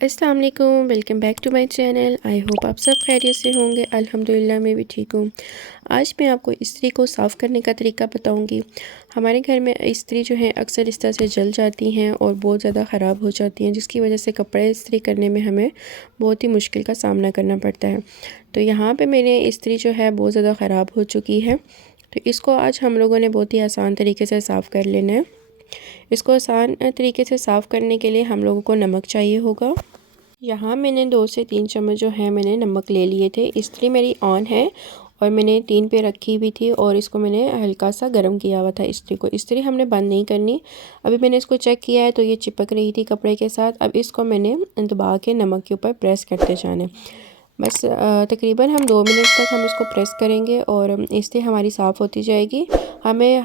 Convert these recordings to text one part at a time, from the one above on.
अस्सलाम वालेकुम, welcome back to my channel. I hope आप सब खैरियत से होंगे। अल्हम्दुलिल्लाह मैं भी ठीक हूँ। आज मैं आपको इस्त्री को साफ़ करने का तरीका बताऊँगी। हमारे घर में इस्त्री जो है अक्सर इस तरह से जल जाती हैं और बहुत ज़्यादा ख़राब हो जाती हैं, जिसकी वजह से कपड़े इस्त्री करने में हमें बहुत ही मुश्किल का सामना करना पड़ता है। तो यहाँ पर मेरे इस्त्री जो है बहुत ज़्यादा ख़राब हो चुकी है। तो इसको आज हम लोगों ने बहुत ही आसान तरीके से साफ़ कर लेना है। इसको आसान तरीके से साफ़ करने के लिए हम लोगों को नमक चाहिए होगा। यहाँ मैंने 2 से 3 चम्मच जो है मैंने नमक ले लिए थे। इस्त्री मेरी ऑन है और मैंने 3 पे रखी हुई थी और इसको मैंने हल्का सा गर्म किया हुआ था इस्त्री को। इस्त्री हमने बंद नहीं करनी। अभी मैंने इसको चेक किया है तो ये चिपक रही थी कपड़े के साथ। अब इसको मैंने दबा के नमक के ऊपर प्रेस करते जाना है। बस तकरीबन हम 2 मिनट तक हम इसको प्रेस करेंगे और इस्त्री हमारी साफ़ होती जाएगी। हमें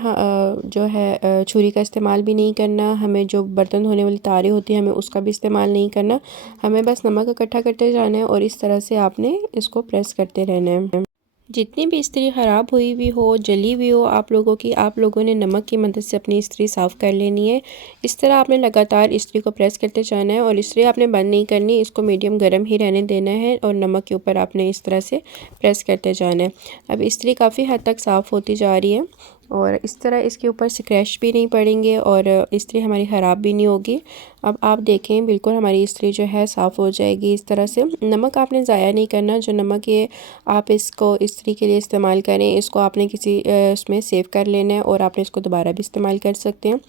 जो है छुरी का इस्तेमाल भी नहीं करना। हमें जो बर्तन धोने वाली तारें होती हैं हमें उसका भी इस्तेमाल नहीं करना। हमें बस नमक इकट्ठा करते जाना है और इस तरह से आपने इसको प्रेस करते रहना है। जितनी भी इस्त्री ख़राब हुई हुई हो, जली हुई हो आप लोगों की, आप लोगों ने नमक की मदद से अपनी इस्त्री साफ़ कर लेनी है। इस तरह आपने लगातार इस्त्री को प्रेस करते जाना है और इस्त्री आपने बंद नहीं करनी। इसको मीडियम गर्म ही रहने देना है और नमक के ऊपर आपने इस तरह से प्रेस करते जाना है। अब इस्त्री काफ़ी हद तक साफ़ होती जा रही है और इस तरह इसके ऊपर स्क्रैच भी नहीं पड़ेंगे और इस्त्री हमारी ख़राब भी नहीं होगी। अब आप देखें बिल्कुल हमारी इस्त्री जो है साफ़ हो जाएगी इस तरह से। नमक आपने ज़ाया नहीं करना। जो नमक ये आप इसको इस्त्री के लिए इस्तेमाल करें, इसको आपने किसी उसमें सेव कर लेना है और आपने इसको दोबारा भी इस्तेमाल कर सकते हैं।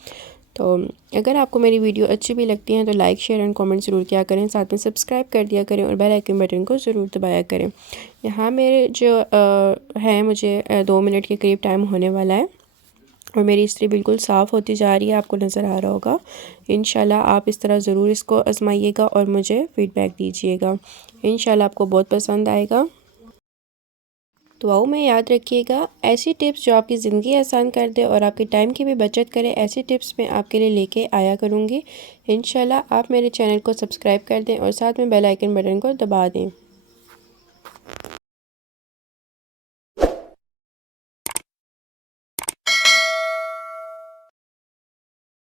तो अगर आपको मेरी वीडियो अच्छी भी लगती है तो लाइक शेयर एंड कमेंट ज़रूर किया करें। साथ में सब्सक्राइब कर दिया करें और बेल आइकन बटन को ज़रूर दबाया करें। यहाँ मेरे जो है मुझे 2 मिनट के करीब टाइम होने वाला है और मेरी इस्त्री बिल्कुल साफ़ होती जा रही है, आपको नज़र आ रहा होगा। इंशाल्लाह आप इस तरह ज़रूर इसको आज़माइएगा और मुझे फ़ीडबैक दीजिएगा। इंशाल्लाह आपको बहुत पसंद आएगा। दुआओं में याद रखिएगा। ऐसी टिप्स जो आपकी ज़िंदगी आसान कर दे और आपके टाइम की भी बचत करे, ऐसी टिप्स मैं आपके लिए लेके आया करूँगी। इंशाल्लाह आप मेरे चैनल को सब्सक्राइब कर दें और साथ में बेल आइकन बटन को दबा दें।